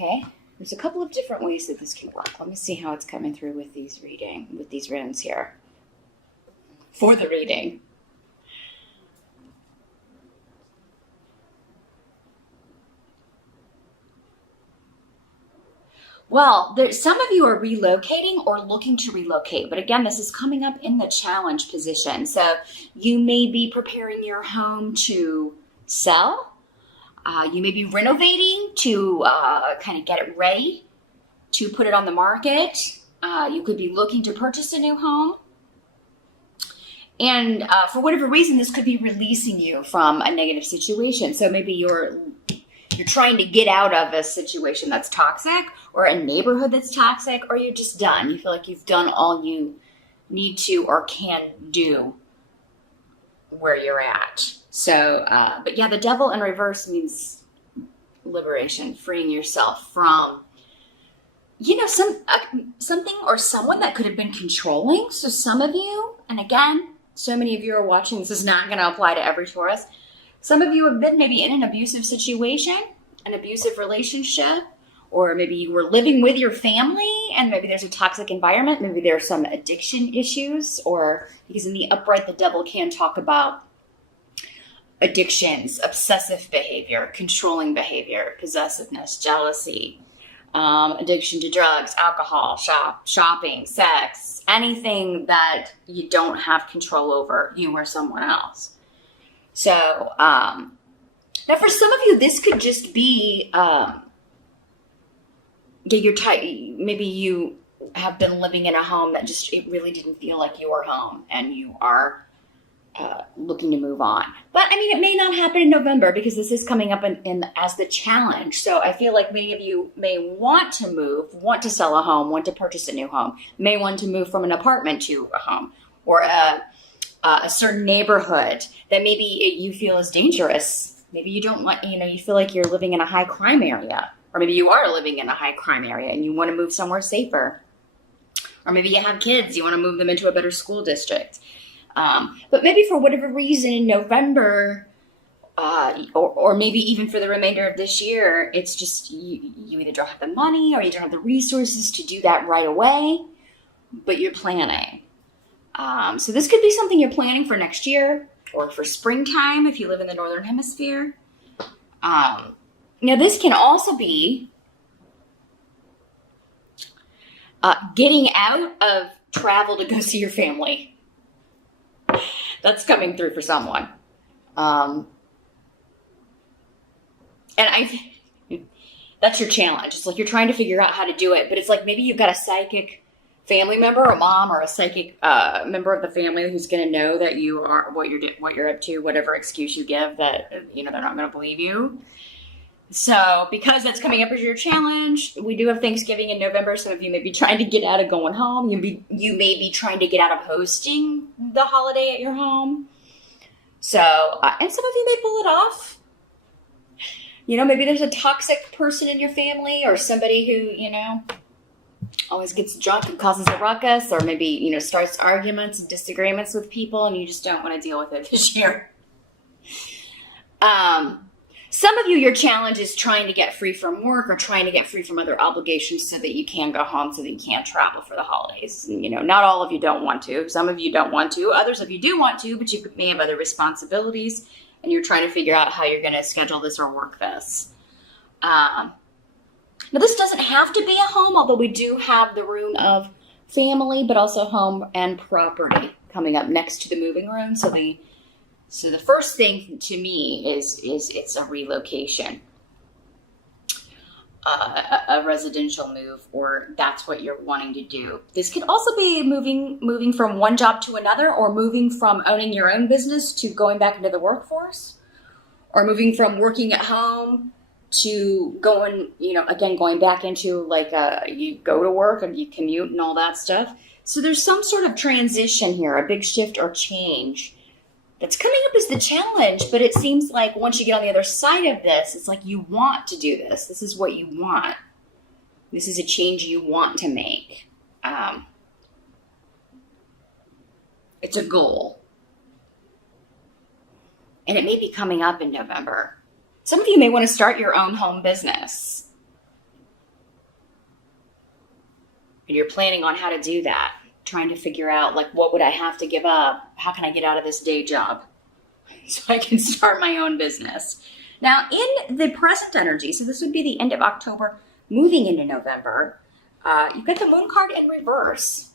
Okay, there's a couple of different ways that this can work. Let me see how it's coming through with these runes here for the reading. Well, some of you are relocating or looking to relocate, but again, this is coming up in the challenge position. So you may be preparing your home to sell. You may be renovating to kind of get it ready to put it on the market. You could be looking to purchase a new home. And for whatever reason, this could be releasing you from a negative situation. So maybe you're trying to get out of a situation that's toxic or a neighborhood that's toxic, or you're just done. You feel like you've done all you need to or can do where you're at. So, but yeah, the devil in reverse means liberation, freeing yourself from, something or someone that could have been controlling. So some of you, and again, so many of you are watching, this is not going to apply to every Taurus. Some of you have been maybe in an abusive situation, an abusive relationship, or maybe you were living with your family and maybe there's a toxic environment. Maybe there are some addiction issues, or because in the upright, the devil can talk about addictions, obsessive behavior, controlling behavior, possessiveness, jealousy, addiction to drugs, alcohol, shopping, sex, anything that you don't have control over, you or someone else. So, now for some of you, this could just be, maybe you have been living in a home that it really didn't feel like your home, and you are looking to move on. But I mean, it may not happen in November because this is coming up in as the challenge. So I feel like many of you may want to move, want to sell a home, want to purchase a new home, may want to move from an apartment to a home, or a certain neighborhood that maybe you feel is dangerous. Maybe you don't want, you feel like you're living in a high crime area, or maybe you are living in a high crime area and you want to move somewhere safer. Or maybe you have kids, you want to move them into a better school district. But maybe for whatever reason in November, or maybe even for the remainder of this year, it's just you either don't have the money or you don't have the resources to do that right away, but you're planning. So this could be something you're planning for next year or for springtime if you live in the Northern Hemisphere. Now this can also be getting out of travel to go see your family. That's coming through for someone. And that's your challenge. It's like you're trying to figure out how to do it, but it's like maybe you've got a psychic family member, a mom, or a psychic member of the family who's going to know that you are what you're up to, whatever excuse you give, that they're not going to believe you. So because that's coming up as your challenge, we do have Thanksgiving in November. Some of you may be trying to get out of going home. You may be trying to get out of hosting the holiday at your home. So, and some of you may pull it off. Maybe there's a toxic person in your family, or somebody who, always gets drunk and causes a ruckus, or maybe, starts arguments and disagreements with people, and you just don't want to deal with it this year. Some of you, your challenge is trying to get free from work or trying to get free from other obligations so that you can go home, so that you can't travel for the holidays. Not all of you don't want to. Some of you don't want to. Others of you do want to, but you may have other responsibilities, and you're trying to figure out how you're going to schedule this or work this. Now, this doesn't have to be a home, although we do have the rune of family, but also home and property coming up next to the moving rune. So the first thing to me is it's a relocation, a residential move, or that's what you're wanting to do. This could also be moving from one job to another, or moving from owning your own business to going back into the workforce, or moving from working at home to going back into you go to work and you commute and all that stuff. So there's some sort of transition here, a big shift or change that's coming up as the challenge, but it seems like once you get on the other side of this, it's like you want to do this. This is what you want. This is a change you want to make. It's a goal. And it may be coming up in November. Some of you may want to start your own home business. And you're planning on how to do that. Trying to figure out, like, what would I have to give up? How can I get out of this day job so I can start my own business? Now, in the present energy, so this would be the end of October, moving into November, you've got the moon card in reverse.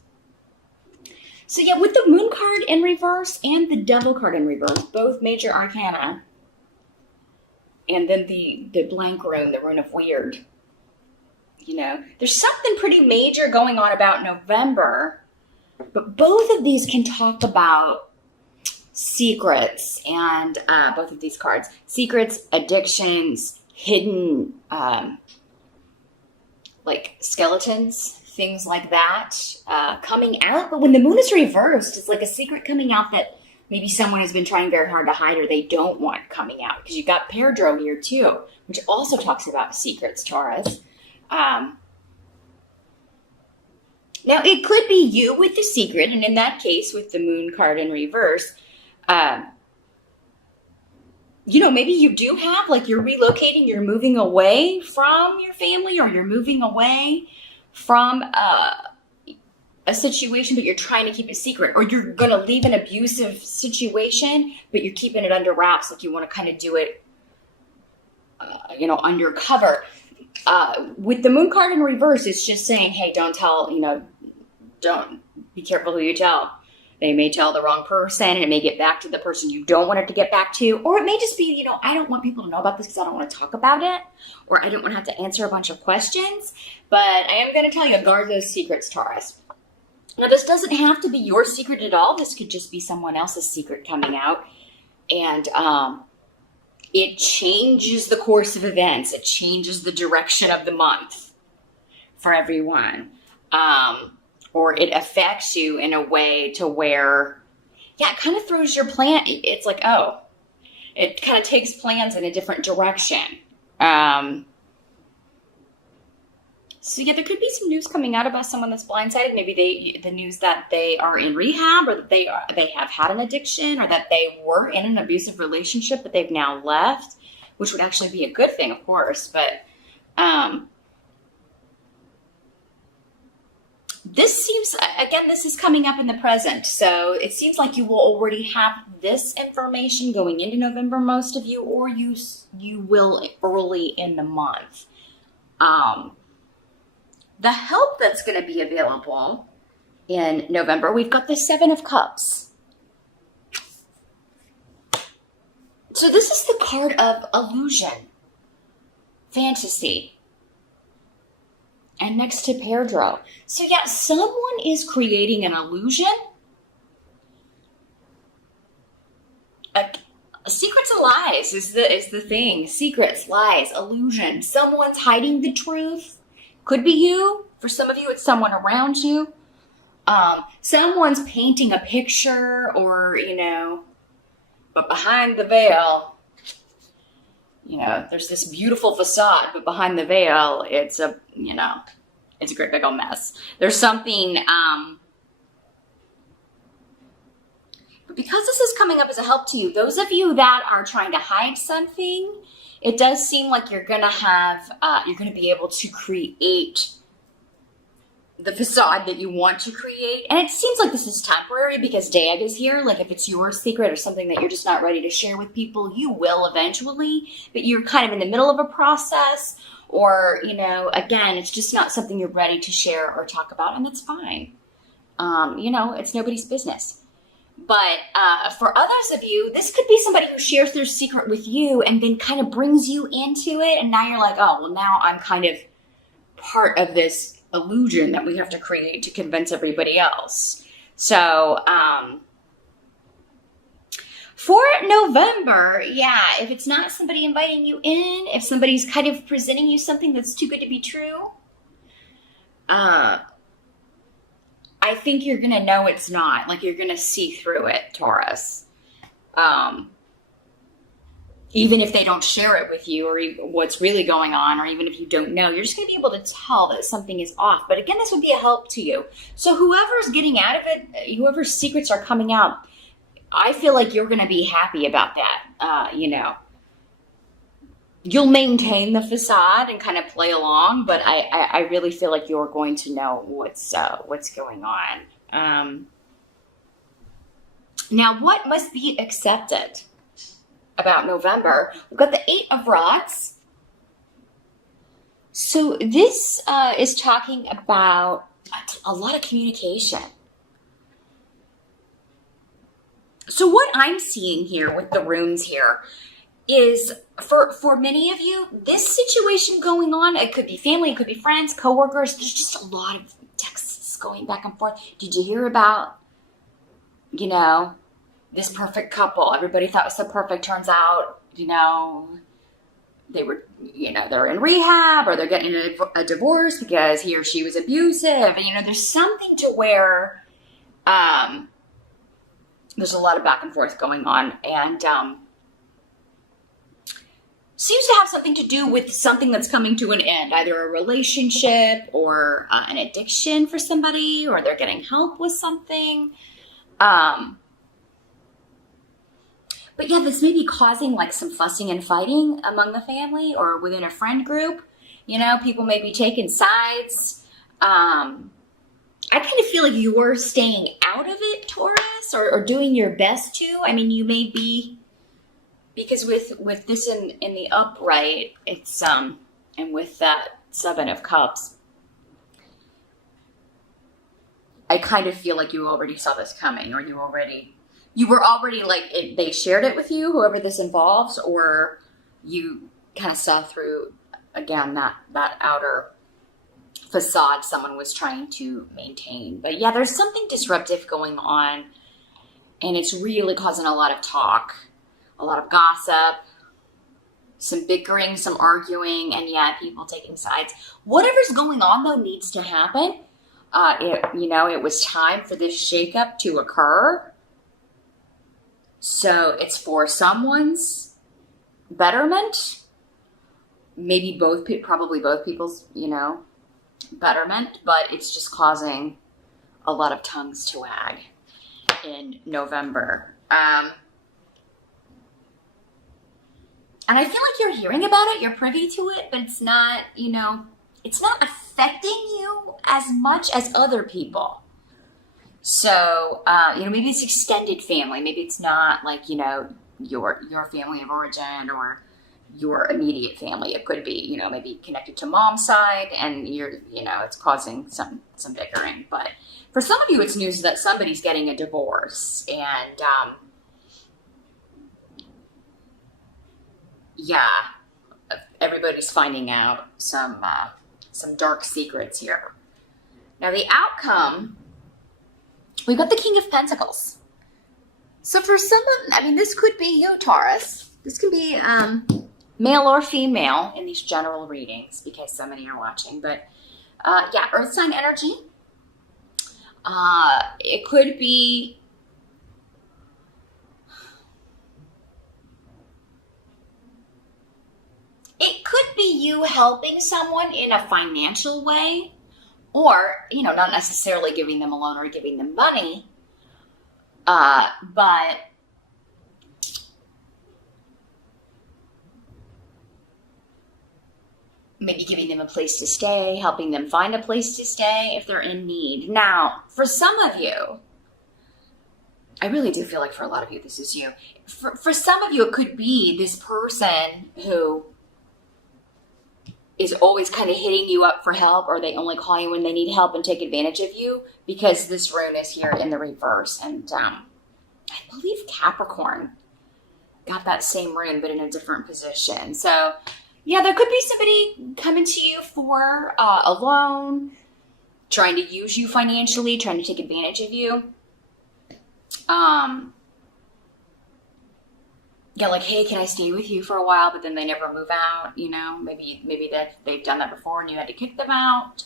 So yeah, with the moon card in reverse and the devil card in reverse, both major arcana, and then the blank rune, the rune of weird, you know, there's something pretty major going on about November, but both of these can talk about secrets, and both of these cards, secrets, addictions, hidden, like skeletons, things like that, coming out. But when the moon is reversed, it's like a secret coming out that maybe someone has been trying very hard to hide or they don't want coming out. Because you've got Perdro here too, which also talks about secrets, Taurus. Now, it could be you with the secret, and in that case, with the moon card in reverse, you know, maybe you do have, like, you're relocating, you're moving away from your family, or you're moving away from a situation, but you're trying to keep it secret, or you're going to leave an abusive situation, but you're keeping it under wraps, like you want to kind of do it, you know, undercover. With the moon card in reverse, it's just saying, hey, don't tell, you know, don't be careful who you tell. They may tell the wrong person, and it may get back to the person you don't want it to get back to. Or it may just be, you know, I don't want people to know about this because I don't want to talk about it. Or I don't want to have to answer a bunch of questions. But I am going to tell you, guard those secrets, Taurus. Now, this doesn't have to be your secret at all. This could just be someone else's secret coming out. And it changes the course of events. It changes the direction of the month for everyone. Or it affects you in a way to where, yeah, it kind of throws your plan. It's like, oh, it kind of takes plans in a different direction. So yeah, there could be some news coming out about someone that's blindsided. Maybe the news that they are in rehab, or that they have had an addiction, or that they were in an abusive relationship, but they've now left, which would actually be a good thing, of course. But, this seems, again, this is coming up in the present. So it seems like you will already have this information going into November, most of you, or you will early in the month. The help that's going to be available in November, we've got the Seven of Cups. So this is the card of illusion, fantasy. And next to Perdro. So yeah, someone is creating an illusion. Secrets and lies is the thing. Secrets, lies, illusion. Someone's hiding the truth. Could be you. For some of you, it's someone around you. Someone's painting a picture, or, you know, but behind the veil, you know, there's this beautiful facade, but behind the veil, it's a, you know, it's a great big old mess. There's something, but because this is coming up as a help to you, those of you that are trying to hide something, it does seem like you're going to have, you're going to be able to create the facade that you want to create. And it seems like this is temporary because Dag is here. Like, if it's your secret or something that you're just not ready to share with people, you will eventually, but you're kind of in the middle of a process, or, you know, again, it's just not something you're ready to share or talk about, and that's fine. You know, it's nobody's business. But for others of you, this could be somebody who shares their secret with you and then kind of brings you into it. And now you're like, oh, well, now I'm kind of part of this illusion that we have to create to convince everybody else. So for November, yeah, if it's not somebody inviting you in, if somebody's kind of presenting you something that's too good to be true, I think you're going to know it's not. Like, you're going to see through it, Taurus. Even if they don't share it with you, or what's really going on, or even if you don't know, you're just going to be able to tell that something is off. But again, this would be a help to you. So whoever's getting out of it, whoever's secrets are coming out, I feel like you're going to be happy about that, you know. you'll maintain the facade and kind of play along, but I really feel like you're going to know what's going on. Now, what must be accepted about November? We've got the Eight of Rods. So this is talking about a lot of communication. So what I'm seeing here with the runes here is for many of you, this situation going on, it could be family, it could be friends, coworkers, there's just a lot of texts going back and forth. Did you hear about, you know, this perfect couple? Everybody thought was so perfect. Turns out, you know, they were, you know, they're in rehab or they're getting a divorce because he or she was abusive. And, you know, there's something to where there's a lot of back and forth going on. And seems to have something to do with something that's coming to an end, either a relationship or an addiction for somebody, or they're getting help with something. But yeah, this may be causing like some fussing and fighting among the family or within a friend group. You know, people may be taking sides. I kind of feel like you're staying out of it, Taurus, or doing your best to. I mean, you may be, because with this in the upright, it's and with that Seven of Cups, I kind of feel like you already saw this coming, or you were already like they shared it with you, whoever this involves, or you kind of saw through again that outer facade someone was trying to maintain. But yeah, there's something disruptive going on, and it's really causing a lot of talk. A lot of gossip, some bickering, some arguing, and yeah, people taking sides. Whatever's going on, though, needs to happen. It was time for this shakeup to occur. So it's for someone's betterment. Maybe probably both people's, betterment, but it's just causing a lot of tongues to wag in November. And I feel like you're hearing about it, you're privy to it, but it's not, it's not affecting you as much as other people. So, maybe it's extended family. Maybe it's not like, your family of origin or your immediate family. It could be, maybe connected to mom's side and it's causing some bickering. But for some of you, it's news that somebody's getting a divorce and, everybody's finding out some dark secrets here. Now the outcome, we've got the King of Pentacles. So for this could be you, Taurus. This can be male or female in these general readings because so many are watching. But earth sign energy. It could be you helping someone in a financial way, or, not necessarily giving them a loan or giving them money, but maybe giving them a place to stay, helping them find a place to stay if they're in need. Now, for some of you, I really do feel like for a lot of you, this is you. For some of you, it could be this person who is always kind of hitting you up for help, or they only call you when they need help and take advantage of you, because this rune is here in the reverse. And I believe Capricorn got that same rune, but in a different position. So yeah, there could be somebody coming to you for a loan, trying to use you financially, trying to take advantage of you. Like, hey, can I stay with you for a while? But then they never move out, maybe they've done that before and you had to kick them out.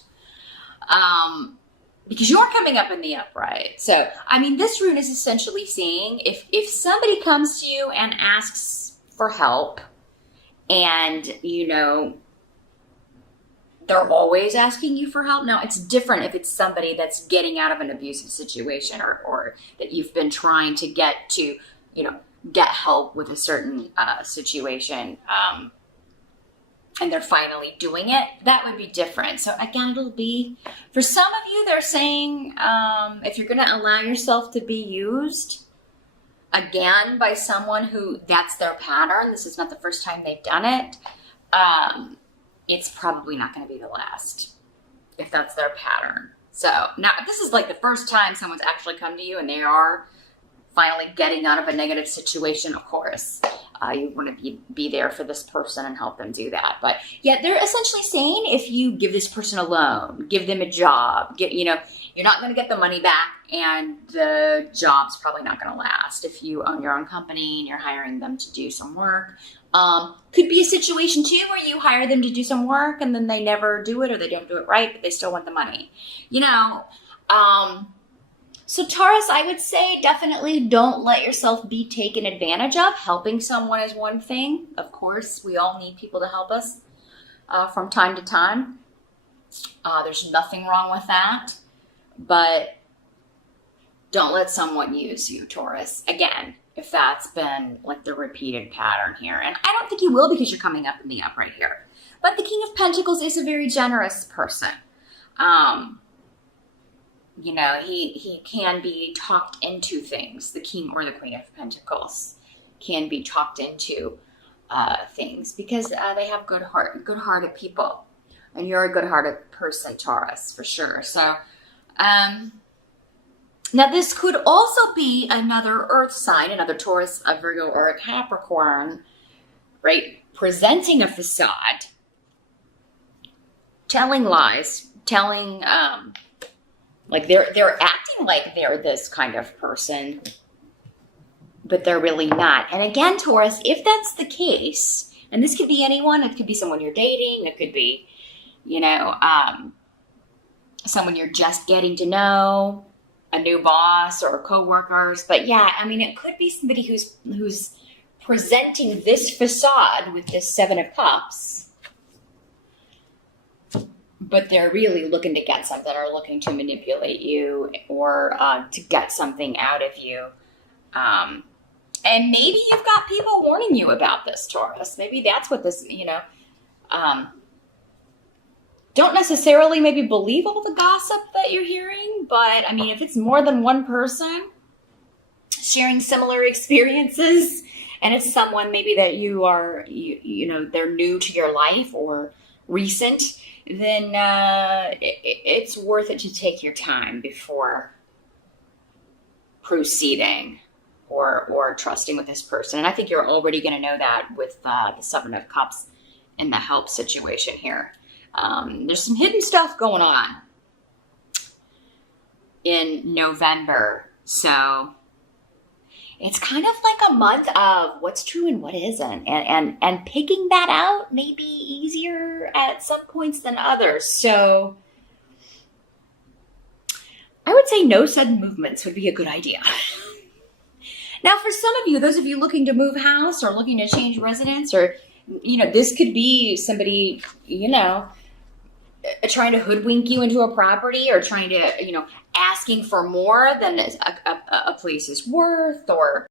Because you're coming up in the upright. So, this rune is essentially saying if somebody comes to you and asks for help and, they're always asking you for help. Now, it's different if it's somebody that's getting out of an abusive situation or that you've been trying to get to, get help with a certain situation. and they're finally doing it, that would be different. So again, it'll be, for some of you, they're saying, if you're going to allow yourself to be used again by someone who that's their pattern, this is not the first time they've done it, it's probably not going to be the last, if that's their pattern. So now, if this is like the first time someone's actually come to you and they are finally getting out of a negative situation, of course, you want to be there for this person and help them do that. But yeah, they're essentially saying if you give this person a loan, give them a job, you're not going to get the money back, and the job's probably not going to last. If you own your own company and you're hiring them to do some work, could be a situation too where you hire them to do some work and then they never do it, or they don't do it right, but they still want the money. So Taurus, I would say definitely don't let yourself be taken advantage of. Helping someone is one thing. Of course, we all need people to help us from time to time. There's nothing wrong with that. But don't let someone use you, Taurus. Again, if that's been like the repeated pattern here. And I don't think you will, because you're coming up in the upright here. But the King of Pentacles is a very generous person. He can be talked into things. The King or the Queen of Pentacles can be talked into things because they have good-hearted people. And you're a good-hearted person, Taurus, for sure. So, now this could also be another earth sign, another Taurus, a Virgo, or a Capricorn, right? Presenting a facade, telling lies, telling, like they're acting like they're this kind of person, but they're really not. And again, Taurus, if that's the case, and this could be anyone, it could be someone you're dating, it could be, someone you're just getting to know, a new boss or coworkers. But yeah, I mean, it could be somebody who's presenting this facade with this Seven of Cups, but they're really looking to get something, or looking to manipulate you, or to get something out of you. And maybe you've got people warning you about this, Taurus. Maybe that's what this, don't necessarily maybe believe all the gossip that you're hearing, but I mean, if it's more than one person sharing similar experiences, and it's someone maybe that you are, they're new to your life or recent, then it's worth it to take your time before proceeding or trusting with this person. And I think you're already going to know that with the Seven of Cups and the help situation here. There's some hidden stuff going on in November. So it's kind of like a month of what's true and what isn't. And picking that out may be easier at some points than others. So I would say no sudden movements would be a good idea. Now, for some of you, those of you looking to move house or looking to change residence, or, this could be somebody, trying to hoodwink you into a property, or trying to, asking for more than a place is worth, or